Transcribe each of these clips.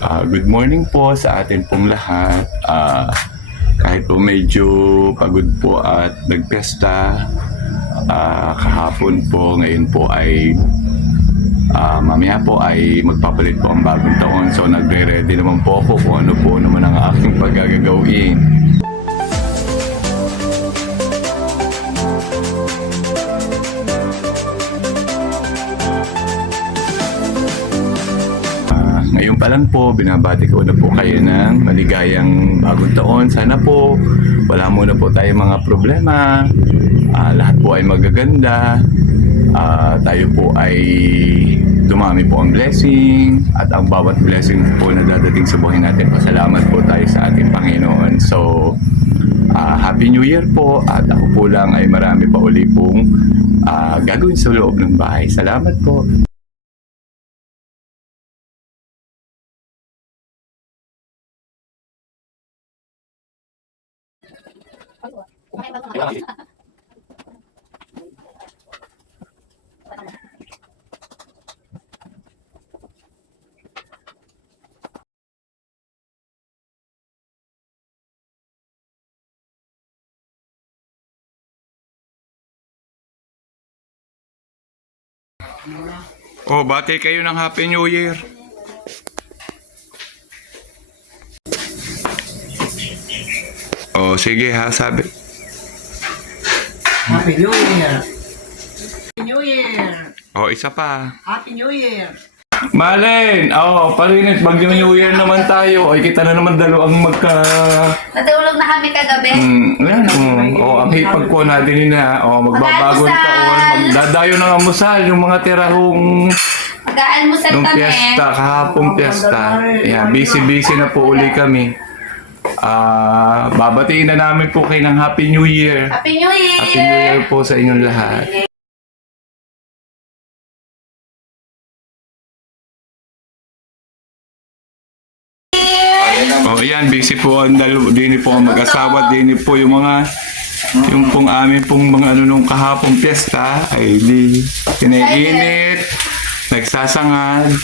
Good morning po sa atin pong lahat. Kahit po medyo pagod po at nagpesta kahapon po, ngayon po ay mamaya po ay magpapalit po ang bagong taon. So nagre-ready naman po ako kung ano po naman ang aking paggagawin. Ngayon pa lang po, binabati ko na po kayo ng maligayang bagong taon. Sana po, wala muna po tayong mga problema. Lahat po ay magaganda. Tayo po ay dumami po ang blessing. At ang bawat blessing po na dadating sa buhay natin, pasalamat po tayo sa ating Panginoon. So, Happy New Year po. At ako po lang ay marami pa uli pong gagawin sa loob ng bahay. Salamat po. Oh, bati kayo ng Happy New Year. Oh, sige ha, sabi. Happy New Year! Happy New Year! Oh, isa pa. Happy New Year! Malen! Oh, parinig, mag-New Year naman tayo. Ay, kita na naman dalawang magka... Natulog na kami kagabi. Yan. Oh, ang hipag ko natin na. Oh, magbabagong taon. Magdadayo ng amusal. Yung mga tirahong... Mag-aalmusal Nung kami. piyesta, kahapong piyesta. Yan, busy-busy na po uli kami. Babatiin na namin po kayo ng Happy New Year. Happy New Year! Happy New Year po sa inyong lahat. Oh, yan, busy po ang din po ang mag-asawa, din po yung mga yung pong amin pong mga ano nung kahapong piyesta ay di pinaiinit, nagsasangad.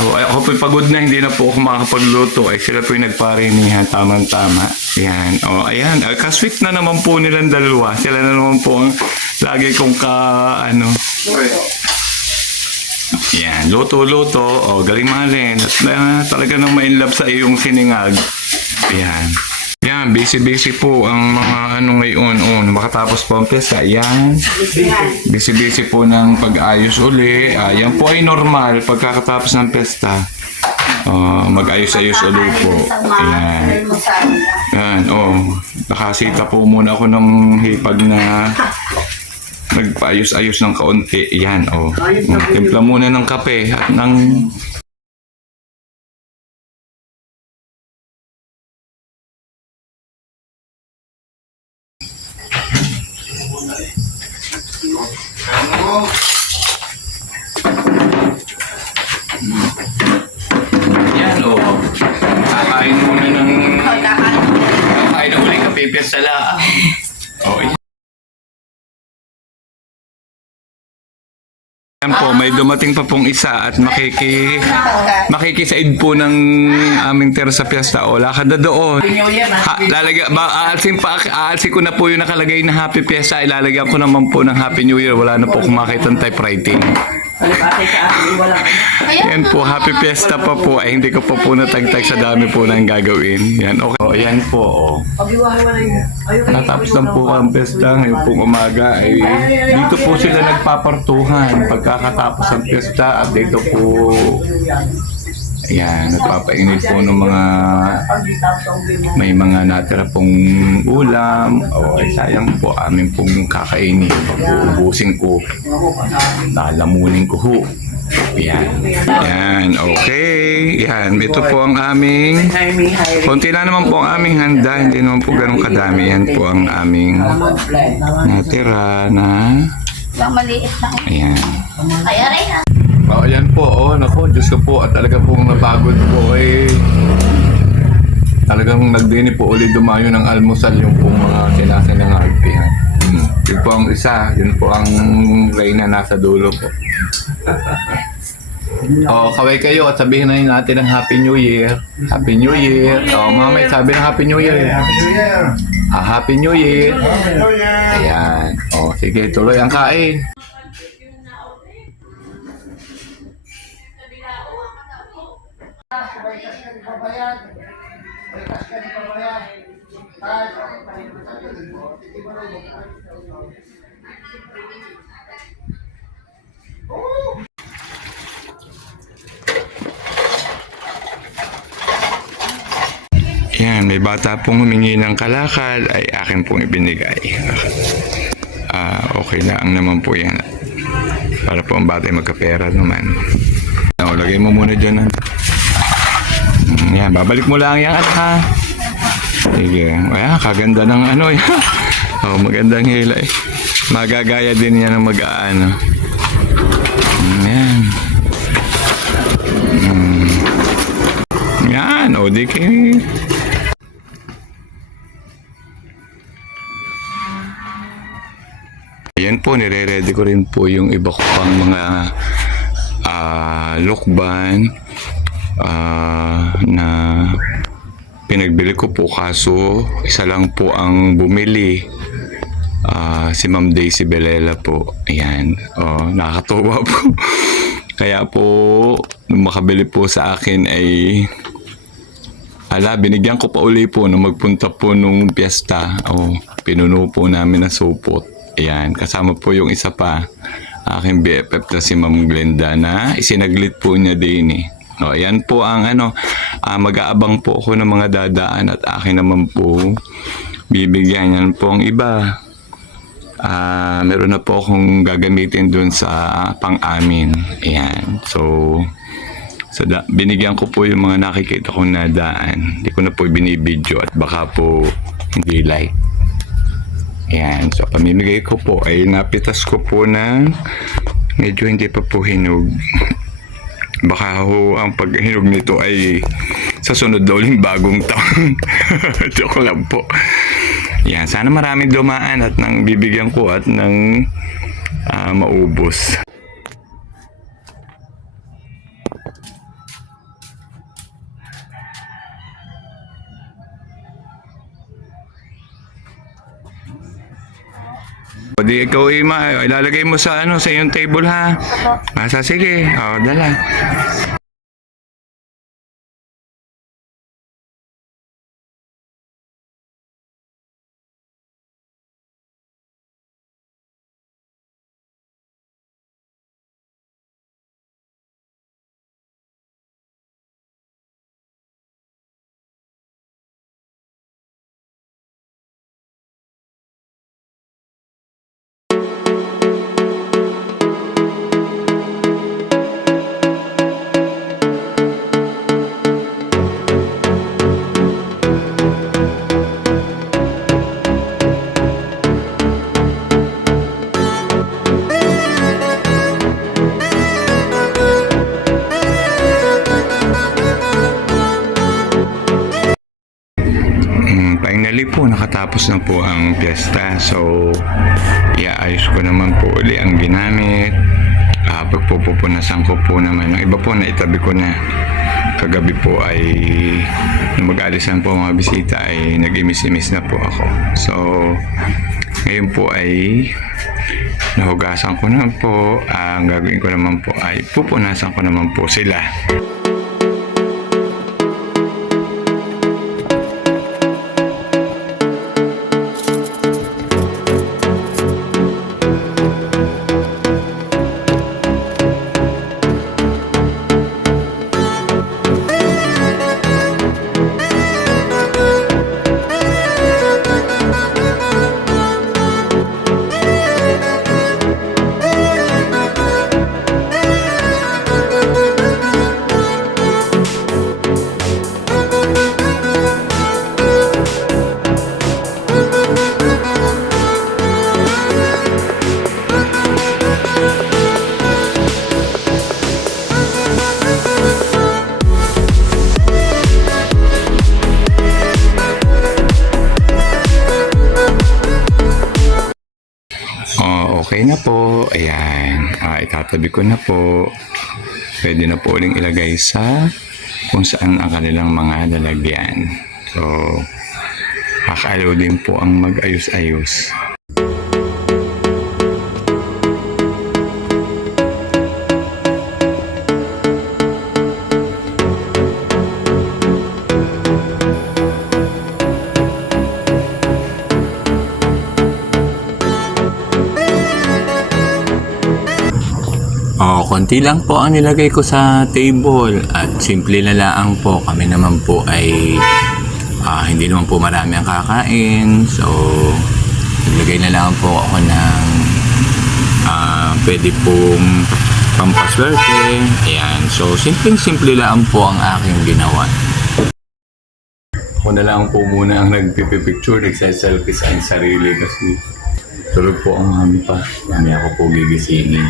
Ako po'y pagod na, hindi na po ako makakapagluto. Ay sila po'y nagparinihan, tamang-tama. Ayan, ayan. Kasweet na naman po nilang dalawa. Sila na naman po ang lagi kong Yan, luto-luto. Galing Malen. Talaga nang ma-inlove sa iyong siningag. Yan. Yan, busy-busy po ang mga ngayon. Makatapos po ang pesta. Yan. Busy-busy po ng pag-ayos uli. Yan po ay normal pagkakatapos ng pesta. Mag-ayos-ayos uli po. Yan. Yan, nakasita po muna ako ng hipag na nagpaayos-ayos ng kaunti. Yan, timpla muna ng kape at ng... Yan, kakain muna ng... Kakain na uling kape sa la. Yan po, may dumating pa pong isa at makikisaid po ng aming terasa piyesta. Lakad na doon. Aalsin ko na po yung nakalagay na Happy Fiesta. Ilalagyan ko naman po ng Happy New Year. Wala na po akong makita ng typewriting. Yan po, Happy Fiesta pa po. Ay hindi ko pa po natagtag sa dami po na gagawin. Yan, okay. Yan po, natapos lang po ang piyesta. Ngayon pong umaga ay dito po sila nagpapartuhan pagkakatapos ang piyesta at dito po ayan, nagpapainit po ng mga may mga natira pong ulam. Ay sayang po, amin pong kakainin. Pag-uubusin ko, lalamunin ko ho. Yan. Yan, okay. Yan, ito po ang aming konti na naman po ang aming handa. Hindi naman po ganun kadami. Yan po ang aming natira na Maliit lang. ayan. Kaya rin ha. Yan po, naku, Diyos ko po, at talaga pong napagod po talagang nagdini po ulit dumayo ng almusal yung pong mga sinasanangagpihan. Yun po ang isa, yun po ang reyna nasa dulo po. Oh, kaway kayo at sabihin na natin ng Happy New Year. Happy New Year. Oh, mamay, sabi ng Happy New Year. Happy New Year! Happy New Year. Happy New Year! Ayan. Oh, sige, tuloy ang kain. Yan, may bata pong humingi ng kalakal ay akin pong ibinigay. Okay lang naman po yan. Para po ang bata ay magkapera naman. Lagay mo muna dyan. Yan, babalik mo lang yan ha. Sige. Ayan, kaganda ng ano yan. Magandang hila eh. Magagaya din yan ng mag-aano. Yan. Yan, o di kayo. Yan po, nire-ready ko rin po yung iba ko pang mga lokban na pinagbili ko po kaso isa lang po ang bumili. Si Ma'am Daisy Belela po. Ayan. Nakakatuwa po. Kaya po, nung makabili po sa akin ay binigyan ko pa uli po nung magpunta po nung piyesta. Pinuno po namin ng supot. Ayan, kasama po yung isa pa, aking BFF na si Ma'am Glenda na isinaglit po niya din eh. Ayan po ang mag-aabang po ako ng mga dadaan at akin naman po bibigyan yan po ang iba. Meron na po akong gagamitin dun sa pang-amin. Ayan, so binigyan ko po yung mga nakikita kong nadaan. Hindi ko na po binibidyo at baka po hindi like. Ayan, so pamimigay ko po ay napitas ko po ng medyo hindi pa po hinog. Baka ho ang paghinog nito ay sa sunod daw uling bagong taon. Joke lang po. Yan, sana maraming dumaan at nang bibigyan ko at nang maubos. O di ikaw Ima, ilalagay mo sa sa iyong table ha. Sige. Dala. Finally po, nakatapos na po ang piyesta. So, iaayos ko naman po uli ang ginamit. Pagpupunasan ko po naman. Ang iba po na itabi ko na. Kagabi po ay nung mag-alis lang po mga bisita ay nag-imis-imis na po ako. So, ngayon po ay nahugasan ko naman po. Ang gagawin ko naman po ay pupunasan ko naman po sila. Okay na po. Ayan. Itatabi ko na po. pwede na po uling ilagay sa kung saan ang kanilang mga lalagyan. So, kakalaw din po ang mag-ayos-ayos. Konti lang po ang nilagay ko sa table at simple na lang po. Kami naman po ay hindi naman po marami ang kakain. So, naglagay na lang po ako ng pwede pong pampaswerte. Ayan. So, simple lang po ang aking ginawa. Ako na lang po muna ang nagpipicture, nagsaselfie sa sarili kasi tulog po ang mami pa. Mami ako po gigisingin.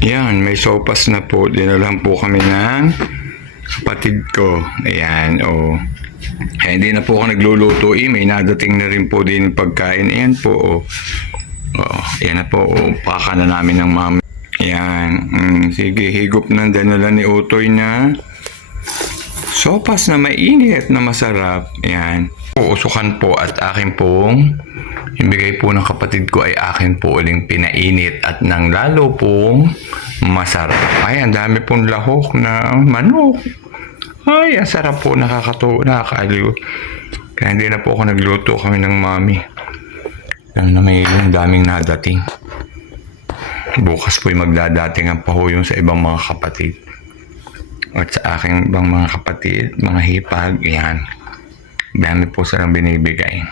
Yan, may sopas na po. Dinalan po kami ng kapatid ko. Ayan, o. Kaya hindi na po ako nagluluto. May nadating na rin po din yung pagkain. Ayan po, o. Ayan na po, o. Paka na namin ng mami. Ayan. Sige, higop na dinala ni Utoy na sopas na mainit na masarap. Ayan. Uusukan po at akin pong ibigay po ng kapatid ko ay akin po uling pinainit at nang lalo pong masarap. Ay, ang dami pong lahok na manok. Ay, ang sarap po, nakakaaliw. Kaya hindi na po ako nagluto, kami ng mami. Yan na may daming nadating. Bukas po yung magdadating ang pahuyong sa ibang mga kapatid. At sa aking ibang mga kapatid, mga hipag, yan. Dami po silang binibigay.